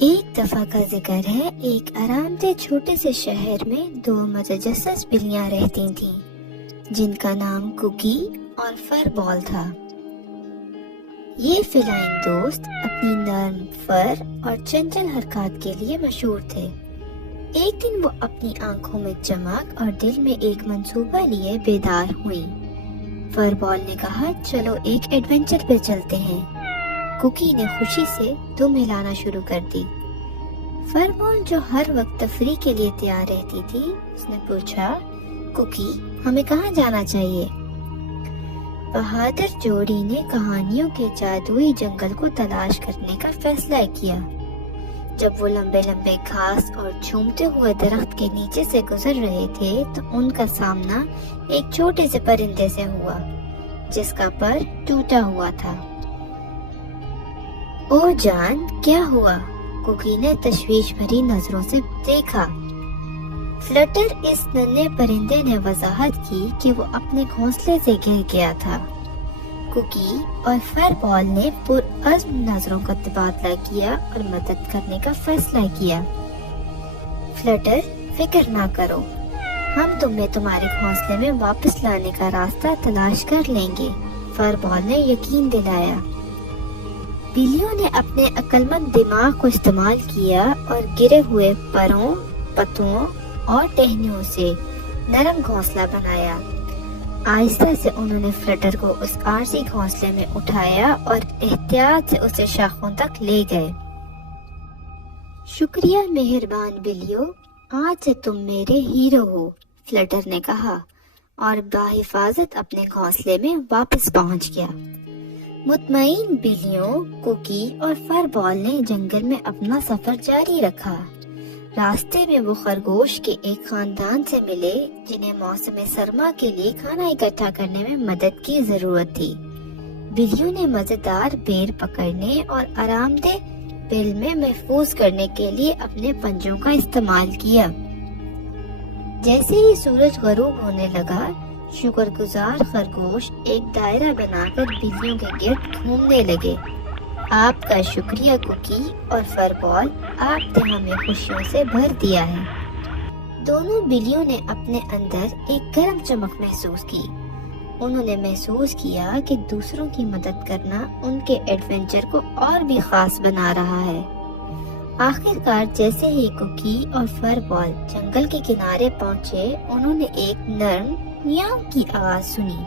ایک دفعہ کا ذکر ہے، ایک آرام دہ چھوٹے سے شہر میں 2 متجسس بلیاں رہتی تھیں جن کا نام کوکی اور فر بال تھا۔ یہ فیلائن دوست اپنی نرم فر اور چنچل حرکات کے لیے مشہور تھے۔ ایک دن وہ اپنی آنکھوں میں چمک اور دل میں ایک منصوبہ لیے بیدار ہوئیں۔ فر بال نے کہا، چلو ایک ایڈونچر پہ چلتے ہیں۔ کوکی نے خوشی سے دم ہلانا شروع کر دی۔ فر بال جو ہر وقت تفریح کے لیے تیار رہتی تھی، اس نے پوچھا، کوکی ہمیں کہاں جانا چاہیے؟ بہادر جوڑی نے کہانیوں کے جادوئی جنگل کو تلاش کرنے کا فیصلہ کیا۔ جب وہ لمبے لمبے گھاس اور جھومتے ہوئے درخت کے نیچے سے گزر رہے تھے تو ان کا سامنا ایک چھوٹے سے پرندے سے ہوا جس کا پر ٹوٹا ہوا تھا۔ او جان، کیا ہوا؟ کوکی نے تشویش بھری نظروں سے دیکھا۔ فلٹر، اس ننھے پرندے نے وضاحت کی کہ وہ اپنے گھونسلے سے گر گیا تھا۔ کوکی اور فر بال نے پرعزم نظروں کا تبادلہ کیا اور مدد کرنے کا فیصلہ کیا۔ فلٹر، فکر نہ کرو، ہم تمہیں تمہارے گھونسلے میں واپس لانے کا راستہ تلاش کر لیں گے، فر بال نے یقین دلایا۔ بلیوں نے اپنے عقلمند دماغ کو استعمال کیا اور گرے ہوئے پروں، پتوں اور ٹہنیوں سے نرم گھونسلہ بنایا۔ آہستہ سے انہوں نے فلٹر کو اس عارضی گھونسلے میں اٹھایا اور احتیاط سے اسے شاخوں تک لے گئے۔ شکریہ مہربان بلیوں، آج سے تم میرے ہیرو ہو، فلٹر نے کہا اور بحفاظت اپنے گھونسلے میں واپس پہنچ گیا۔ مطمئن بلیوں، کوکی اور فر بال نے جنگل میں اپنا سفر جاری رکھا۔ راستے میں وہ خرگوش کے ایک خاندان سے ملے جنہیں موسم سرما کے لیے کھانا اکٹھا کرنے میں مدد کی ضرورت تھی۔ بلیوں نے مزیدار بیر پکڑنے اور آرام دہ بل میں محفوظ کرنے کے لیے اپنے پنجوں کا استعمال کیا۔ جیسے ہی سورج غروب ہونے لگا، شکر گزار خرگوش ایک دائرہ بنا کر بلیوں کے گرد گھومنے لگے۔ آپ کا شکریہ کوکی اور فر بال، آپ نے ہمیں خوشیوں سے بھر دیا ہے۔ دونوں بلیوں نے اپنے اندر ایک گرم چمک محسوس کی۔ انہوں نے محسوس کیا کہ دوسروں کی مدد کرنا ان کے ایڈونچر کو اور بھی خاص بنا رہا ہے۔ آخر کار جیسے ہی کوکی اور فر بال جنگل کے کنارے پہنچے، انہوں نے ایک نرم میاؤں کی آواز سنی۔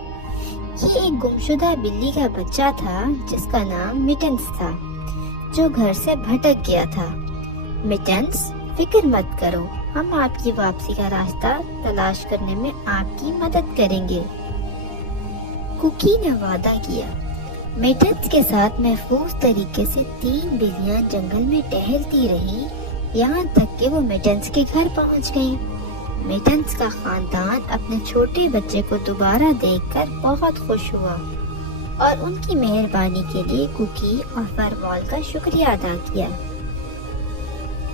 یہ ایک گمشدہ بلی کا بچہ تھا جس کا نام میٹنس تھا، جو گھر سے بھٹک گیا تھا۔ میٹنس، فکر مت کرو، ہم آپ کی واپسی کا راستہ تلاش کرنے میں آپ کی مدد کریں گے، کوکی نے وعدہ کیا۔ میٹنس کے ساتھ محفوظ طریقے سے 3 بلیاں جنگل میں ٹہلتی رہیں یہاں تک کہ وہ میٹنس کے گھر پہنچ گئیں۔ میٹنس کا خاندان اپنے چھوٹے بچے کو دوبارہ دیکھ کر بہت خوش ہوا اور ان کی مہربانی کے لیے کوکی اور فر بال کا شکریہ ادا کیا۔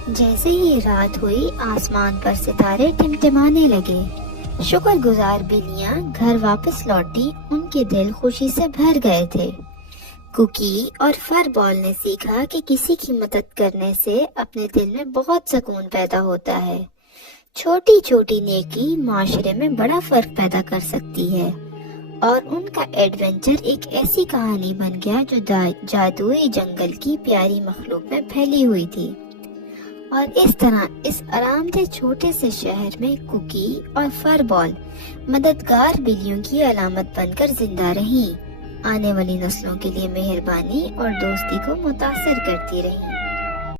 جیسے ہی رات ہوئی، آسمان پر ستارے ٹمٹمانے لگے۔ شکر گزار بلیاں گھر واپس لوٹی، ان کے دل خوشی سے بھر گئے تھے۔ کوکی اور فر بال نے سیکھا کہ کسی کی مدد کرنے سے اپنے دل میں بہت سکون پیدا ہوتا ہے۔ چھوٹی چھوٹی نیکی معاشرے میں بڑا فرق پیدا کر سکتی ہے، اور ان کا ایڈونچر ایک ایسی کہانی بن گیا جو جادوئی جنگل کی پیاری مخلوق میں پھیلی ہوئی تھی۔ اور اس طرح اس آرام دہ چھوٹے سے شہر میں کوکی اور فر بال مددگار بلیوں کی علامت بن کر زندہ رہیں، آنے والی نسلوں کے لیے مہربانی اور دوستی کو متاثر کرتی رہیں۔